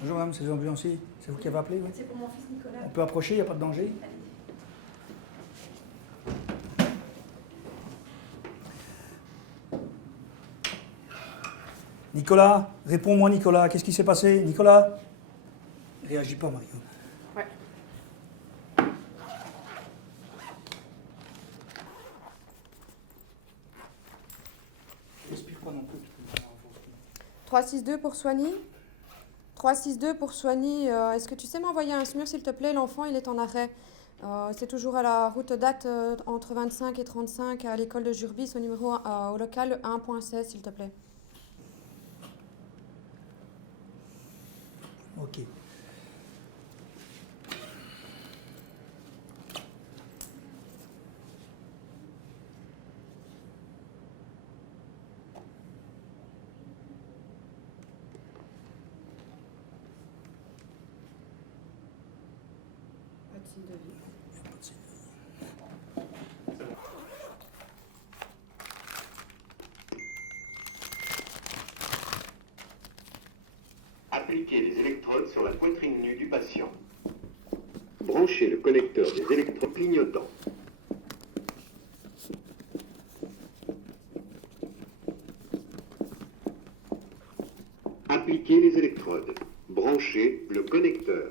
Bonjour madame, c'est les ambulanciers. C'est vous qui avez appelé, oui? C'est pour mon fils Nicolas. On peut approcher, il n'y a pas de danger? Nicolas, réponds-moi Nicolas, qu'est-ce qui s'est passé? Nicolas? Réagis pas Marion. Ouais. Respire pas non plus. 362 pour Soigny. 362 pour Soigny. Est-ce que tu sais m'envoyer un SMUR s'il te plaît? L'enfant il est en arrêt. C'est toujours à la route date entre 25 et 35 à l'école de Jurbis au numéro au local 1.16 s'il te plaît. Ok. Pas de signe de vie. Appliquez les électrodes sur la poitrine nue du patient. Branchez le connecteur des électrodes clignotants. Appliquez les électrodes. Branchez le connecteur.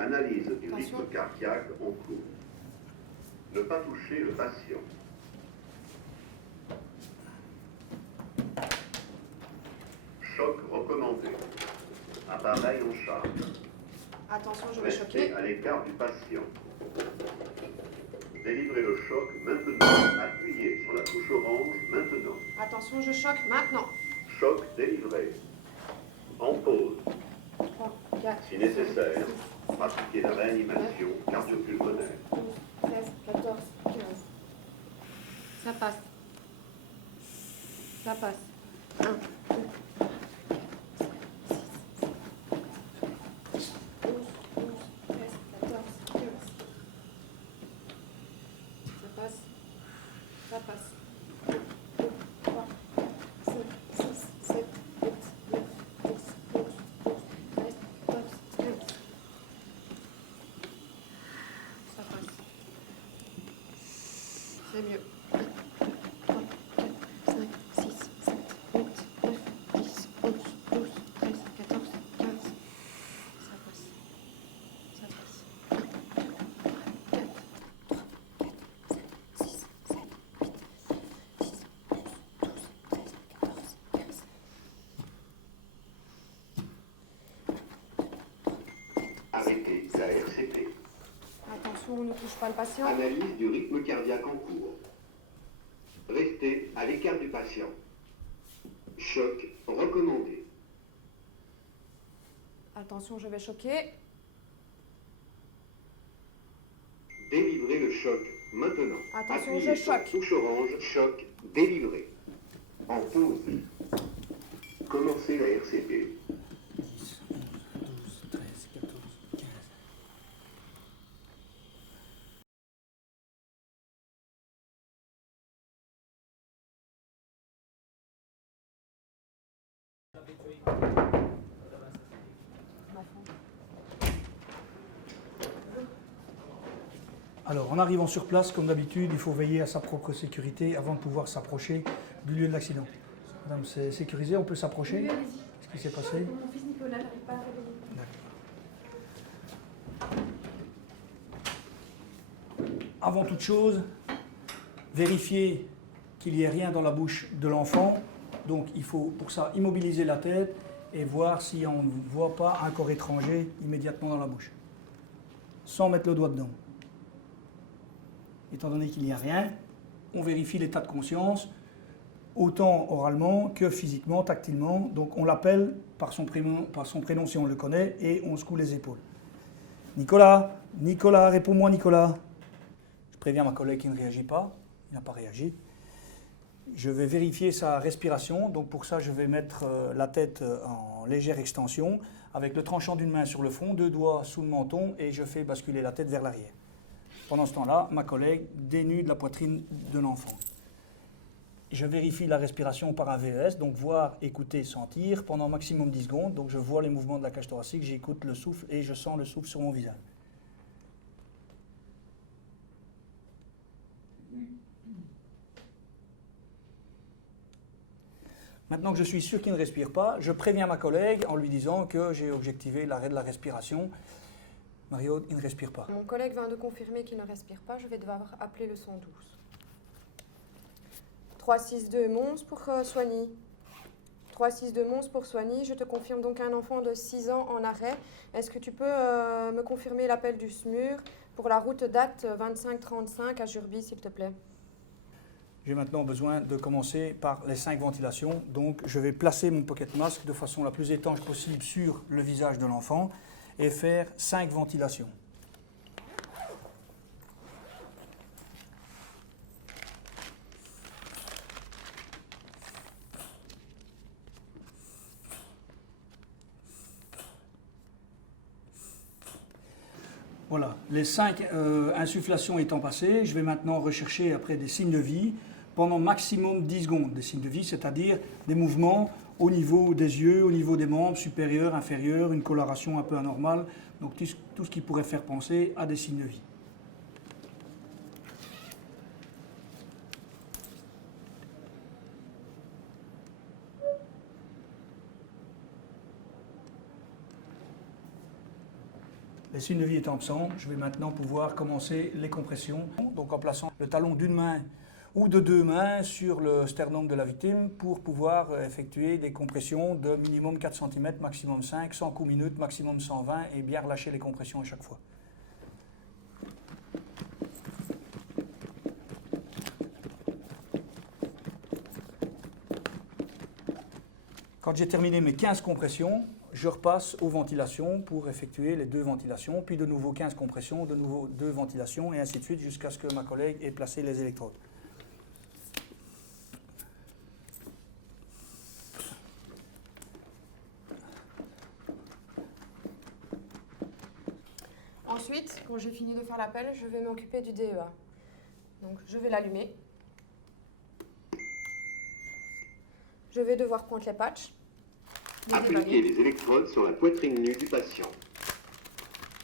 Analyse du rythme cardiaque en cours. Ne pas toucher le patient. Choc recommandé. Appareil en charge. Attention, je vais Restez choquer. à l'écart du patient. Délivrez le choc maintenant. Appuyez sur la touche orange maintenant. Attention, je choque maintenant. Choc délivré. En pause. 3, 4, Si nécessaire, pratiquez la réanimation cardio-pulmonaire. 12, 13, 14, 15. Ça passe. Ça passe. 1, 2, 12, 13, 14, 15. Ça passe. Ça passe. 1, 2, 3, 4, 5, 6, 7, 8, 9, 10, 11, 12, 13, 14, 15. Ça passe. C'est mieux. 3, 4, 5, 6, 7, 8, 9, 10, 11, 12, 13, 14, 15. Ça passe. Ça passe. 1, 2, 3, 4, 3, 4, 5, 6, 7, 8, 10, 11, 12, 13, 14, 15. Arrêtez la RCP. Attention, on ne touche pas le patient. Analyse du rythme cardiaque en cours. Restez à l'écart du patient. Choc recommandé. Attention, je vais choquer. Délivrez le choc maintenant. Attention, Appuyez je sur la choque. touche orange. Choc délivré. En pause. Commencez la RCP. 10, 11, 12, 13, 14, 15. Alors, en arrivant sur place, comme d'habitude, il faut veiller à sa propre sécurité avant de pouvoir s'approcher du lieu de l'accident. Madame, c'est sécurisé, on peut s'approcher? Oui, allez-y. Qu'est-ce qui s'est passé? Pour mon fils Nicolas, j'arrive pas à réveiller. Avant toute chose, vérifier qu'il n'y ait rien dans la bouche de l'enfant. Donc il faut pour ça immobiliser la tête et voir si on ne voit pas un corps étranger immédiatement dans la bouche, sans mettre le doigt dedans. Étant donné qu'il n'y a rien, on vérifie l'état de conscience, autant oralement que physiquement, tactilement. Donc on l'appelle par son prénom si on le connaît et on secoue les épaules. Nicolas, Nicolas, réponds-moi Nicolas. Je préviens ma collègue qui ne réagit pas, il n'a pas réagi. Je vais vérifier sa respiration. Donc pour ça, je vais mettre la tête en légère extension avec le tranchant d'une main sur le front, 2 doigts sous le menton et je fais basculer la tête vers l'arrière. Pendant ce temps-là, ma collègue dénude la poitrine de l'enfant. Je vérifie la respiration par un VES, donc voir, écouter, sentir, pendant maximum 10 secondes. Donc je vois les mouvements de la cage thoracique, j'écoute le souffle et je sens le souffle sur mon visage. Maintenant que je suis sûr qu'il ne respire pas, je préviens ma collègue en lui disant que j'ai objectivé l'arrêt de la respiration. Marie-Aude, il ne respire pas. Mon collègue vient de confirmer qu'il ne respire pas. Je vais devoir appeler le 112. 362 Mons pour Soigny. 362 Mons pour Soigny. Je te confirme donc un enfant de 6 ans en arrêt. Est-ce que tu peux me confirmer l'appel du SMUR pour la route date 2535 à Jurbis, s'il te plaît? J'ai maintenant besoin de commencer par les 5 ventilations. Donc je vais placer mon pocket mask de façon la plus étanche possible sur le visage de l'enfant et faire 5 ventilations. Voilà, les 5 insufflations étant passées, je vais maintenant rechercher après des signes de vie pendant maximum 10 secondes. Des signes de vie, c'est-à-dire des mouvements au niveau des yeux, au niveau des membres, supérieurs, inférieurs, une coloration un peu anormale, donc tout ce qui pourrait faire penser à des signes de vie. Les signes de vie étant absents, je vais maintenant pouvoir commencer les compressions. Donc en plaçant le talon d'une main ou de 2 mains sur le sternum de la victime pour pouvoir effectuer des compressions de minimum 4 cm, maximum 5, 100 coups minutes, maximum 120 et bien relâcher les compressions à chaque fois. Quand j'ai terminé mes 15 compressions, je repasse aux ventilations pour effectuer les 2 ventilations, puis de nouveau 15 compressions, de nouveau 2 ventilations, et ainsi de suite jusqu'à ce que ma collègue ait placé les électrodes. Ensuite, quand j'ai fini de faire l'appel, je vais m'occuper du DEA. Donc je vais l'allumer. Je vais devoir prendre les patchs. Appliquez les électrodes sur la poitrine nue du patient.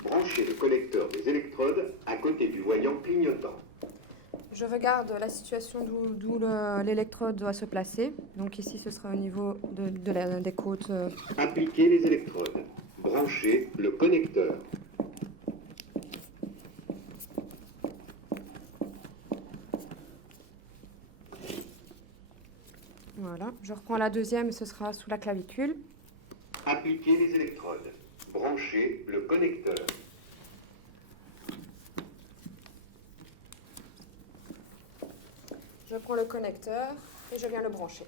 Branchez le collecteur des électrodes à côté du voyant clignotant. Je regarde la situation d'où l'électrode doit se placer. Donc ici, ce sera au niveau des côtes. Appliquez les électrodes. Branchez le connecteur. Voilà. Je reprends la deuxième, ce sera sous la clavicule. Appliquez les électrodes. Branchez le connecteur. Je prends le connecteur et je viens le brancher.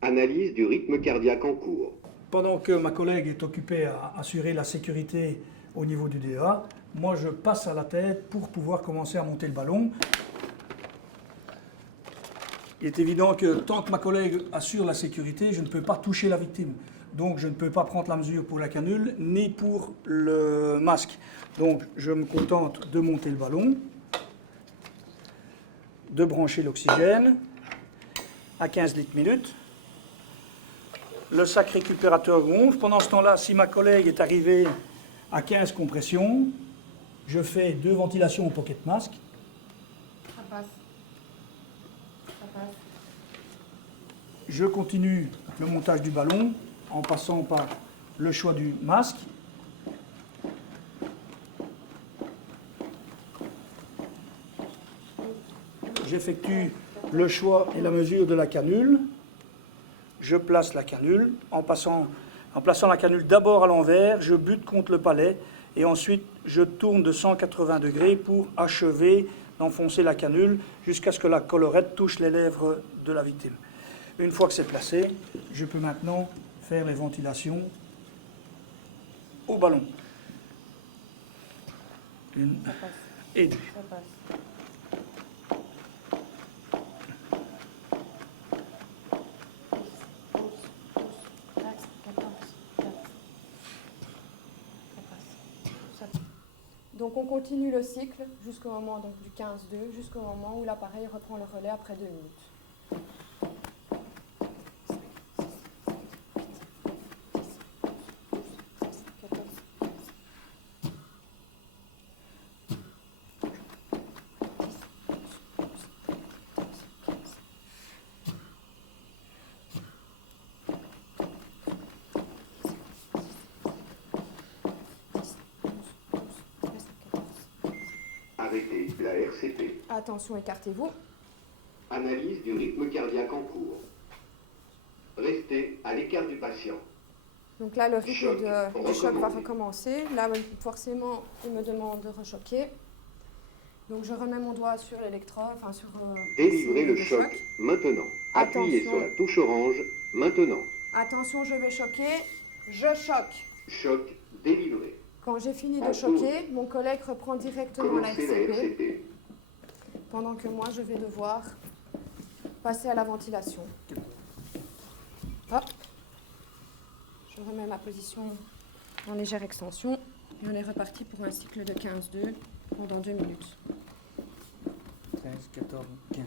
Analyse du rythme cardiaque en cours. Pendant que ma collègue est occupée à assurer la sécurité au niveau du DEA, moi je passe à la tête pour pouvoir commencer à monter le ballon. Il est évident que tant que ma collègue assure la sécurité, je ne peux pas toucher la victime. Donc je ne peux pas prendre la mesure pour la canule ni pour le masque. Donc je me contente de monter le ballon, de brancher l'oxygène à 15 litres minute. Le sac récupérateur gonfle. Pendant ce temps-là, si ma collègue est arrivée à 15 compressions, je fais 2 ventilations au pocket mask. Ça passe. Ça passe. Je continue le montage du ballon en passant par le choix du masque. J'effectue le choix et la mesure de la canule. Je place la canule. En plaçant la canule d'abord à l'envers, je bute contre le palais et ensuite je tourne de 180 degrés pour achever d'enfoncer la canule jusqu'à ce que la collerette touche les lèvres de la victime. Une fois que c'est placé, je peux maintenant faire les ventilations au ballon. Une Ça passe. et deux. Ça passe. Donc on continue le cycle jusqu'au moment donc, du 15-2, jusqu'au moment où l'appareil reprend le relais après 2 minutes. Arrêtez la RCP. Attention, écartez-vous. Analyse du rythme cardiaque en cours. Restez à l'écart du patient. Donc là, le rythme Choc du choc va recommandé. recommencer. Là, forcément, il me demande de rechoquer. Donc je remets mon doigt sur l'électrode, enfin sur Délivrez signe le de choc maintenant. Appuyez Attention. sur la touche orange maintenant. Attention, je vais choquer. Je choque. Choc délivré. Quand j'ai fini En de choquer, mon collègue reprend directement la Commencez la RCP, RCP. pendant que moi, je vais devoir passer à la ventilation. Hop. Je remets ma position en légère extension et on est reparti pour un cycle de 15-2 pendant 2 minutes. 13, 14, 15.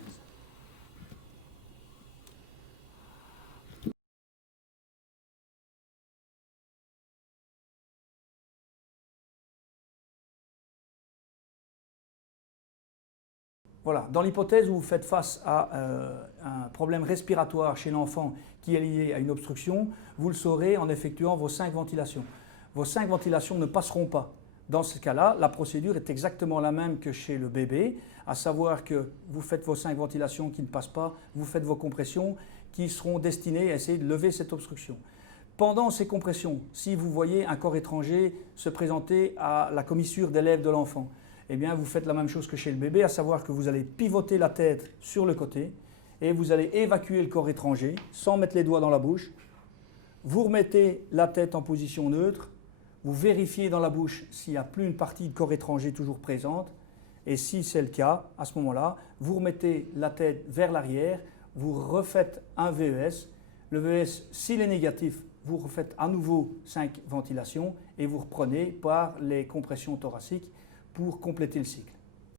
Voilà, dans l'hypothèse où vous faites face à un problème respiratoire chez l'enfant qui est lié à une obstruction, vous le saurez en effectuant vos 5 ventilations. Vos 5 ventilations ne passeront pas. Dans ce cas-là, la procédure est exactement la même que chez le bébé, à savoir que vous faites vos 5 ventilations qui ne passent pas, vous faites vos compressions qui seront destinées à essayer de lever cette obstruction. Pendant ces compressions, si vous voyez un corps étranger se présenter à la commissure des lèvres de l'enfant, eh bien vous faites la même chose que chez le bébé, à savoir que vous allez pivoter la tête sur le côté et vous allez évacuer le corps étranger sans mettre les doigts dans la bouche. Vous remettez la tête en position neutre, vous vérifiez dans la bouche s'il n'y a plus une partie de corps étranger toujours présente et si c'est le cas, à ce moment-là, vous remettez la tête vers l'arrière, vous refaites un VES. Le VES, s'il est négatif, vous refaites à nouveau 5 ventilations et vous reprenez par les compressions thoraciques pour compléter le cycle.